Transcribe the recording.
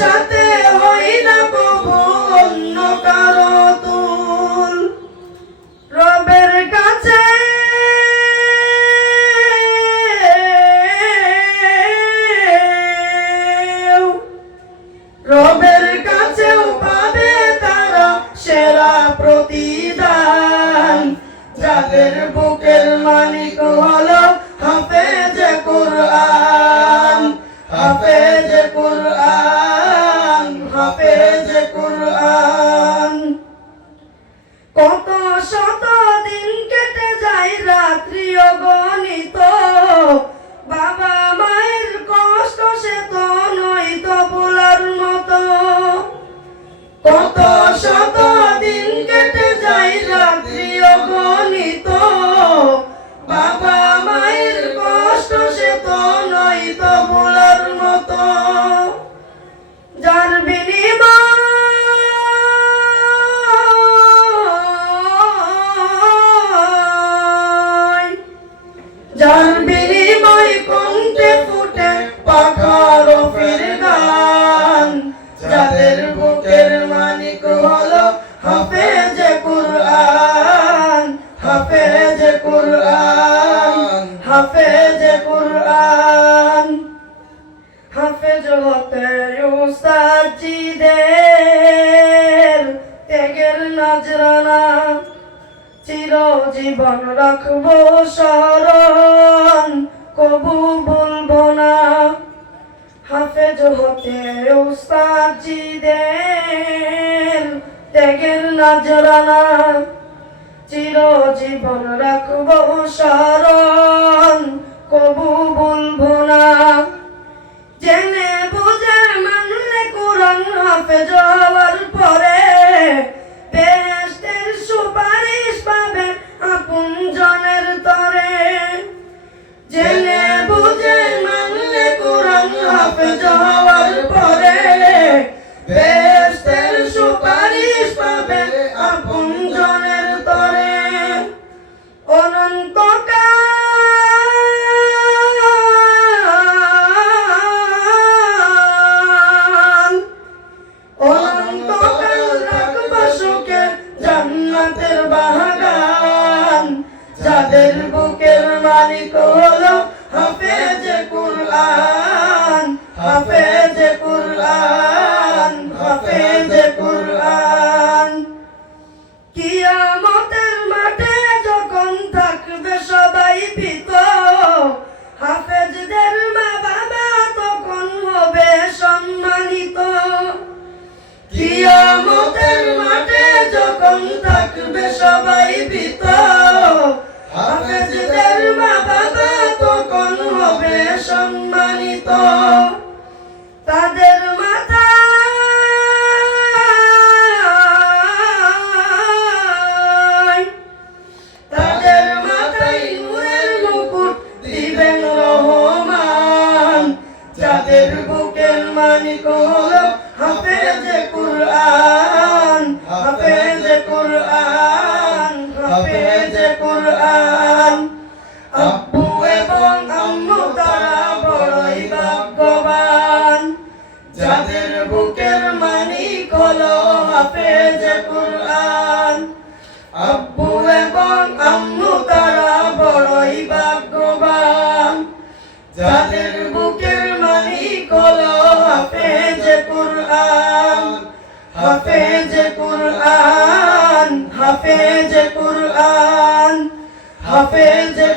সাথে হই না কবু অন্য কারো তুল। রবের কাছে পাবে তারা সেরা প্রতিদান, যাদের বুকের মালিক হলো হাফেজে কুরআন, হাফেজে কুরআন, হাফেজে কুরআন। কত শত দিন কেটে যায় রাত্রি অগণিত, বাবা মায়ের কষ্ট সে তো নয়তো ভোলার মতো। কত শত দিন কেটে যায় রাত্রি অগণিত, বাবা মায়ের কষ্ট সে তো নয়তো ভোলার মতো। যার বিনিময় কণ্ঠে ফুটে পাখার ফির গান, যাদের বুকের মালিক হলো হাফেজে কুরআন, হাফেজে কুরআন, হাফেজে কুরআন। হাফেজ হতে উস্তাদজিদের ত্যাগের নজরানা চিরজীবন রাখবো স্মরণ, কবু ভুলবো না। হাফেজ হতে উস্তাদজিদের ত্যাগের নজরানা চিরজীবন রাখবো স্মরণ, কবু ভুলবো না। জেনে বুঝে মানলে কুরআন হাফেজ হওয়ার পরে বেহেশতের সুপারিশ পাবে আপনজনের তরে। জেনে বুঝে মানলে কুরআন হাফেজ হওয়ার পরে বেহেশতের সুপারিশ পাবে আপনজনের তরে। অনন্তকাল রাখবা সুখে জান্নাতের বাগান, যাদের বুকের মালিক হলো হাফেজে কুরআন, হাফেজে কুরআন, হাফেজে কুরআন। কিয়ামতের মাঠে যখন থাকবে সবাই ভীত, হাফেজদের মা বাবা তখন হবে সম্মানিত। কিয়ামতের মাঠে যখন থাকবে সবাই ভীত, হাফেজদের মা বাবা তখন হবে সম্মানিত। তাদের মাথায় নূরের মুকুট দিবেন রহমান, যাদের বুকের মালিক হলো হাফেজে কুরআন, হাফেজে কুরআন, হাফেজে কুরআন। আব্বু এবং আম্মু তারা বড়ই ভাগ্যবান, যাদের বুকের মালিক হলো হাফেজে কুরআন। আব্বু এবং আম্মু তারা বড়ই ভাগ্যবান, যাদের বুকের মালিক হলো হাফেজে কুরআন, হাফেজে কুরআন, হাফেজে কুরআন, হাফেজে